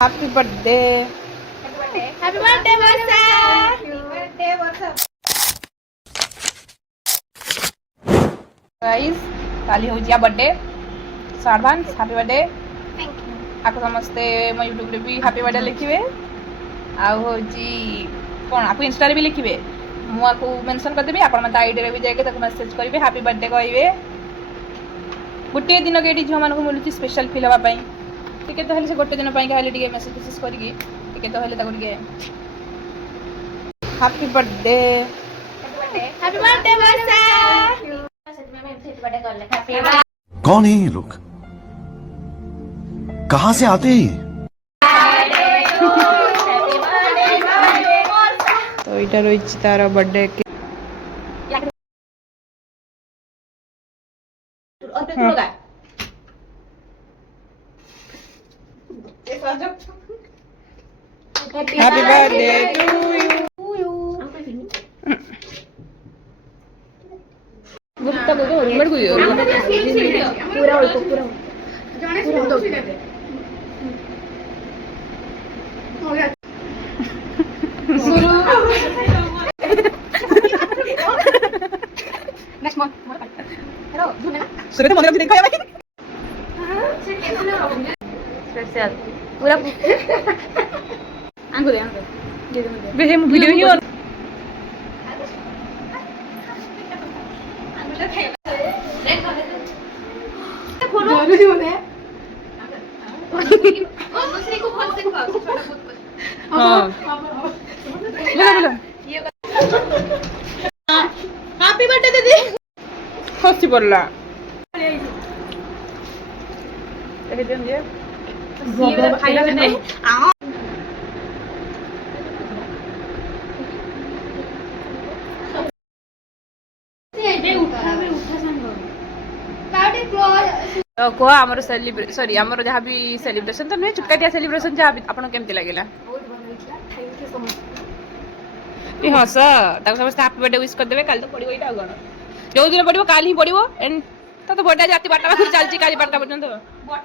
Happy birthday. Happy birthday, Varsa. Guys, काली हो जिया birthday advance happy birthday Thank you. आपको समस्ते मो यूट्यूब रे भी हैप्पी बर्थडे लिखिबे आ हो जी कोन आपको इंस्टा रे भी लिखिबे मु आपको मेंशन कर देबे आपण मत आईडी रे भी जाके तक मैसेज करिवे हैप्पी बर्थडे कहइबे गोटे दिन के झियो मान को मिलुची स्पेशल फील हवा पई ठीक है तो हेले से गोटे दिन पई खाली टिके मैसेज करिकी ठीक है तो हेले ताको टिके happy birthday Happy birthday, Varsa. Happy birthday. कौन है ये लोग? कहां से आते हैं ये? तो इटा रही तार बर्थडे के happy birthday to you Gupta को रिमोट को पूरा अल्प पूरा नेक्स्ट मंथ हेलो झूमे ना सुरे तो मंदिर में देखा है भाई स्पेशल पूरा आंगो दे वे हम वीडियो ही और खोलो झूमे दूसरे को खोल से छोटा खुद हां बोला हैप्पी बर्थडे दीदी हंसी पड़ला देख देम जे ये खाइला के नहीं आ दे उठा संग काटे क्लोज तो को हमर सॉरी हमर जहां भी सेलिब्रेशन तो नहीं चुटका दिया सेलिब्रेशन जहां भी आपन केमते लागेला बहुत भल होइला थैंक यू सो मच ए हस ताको समस्त हैप्पी बर्थडे विश कर देबे काल तो पड़िबो इटा गण जो दिन पड़िबो काल ही पड़िबो एंड तो बर्थडे जाती बाटा चलची काली बाटा पर्यंत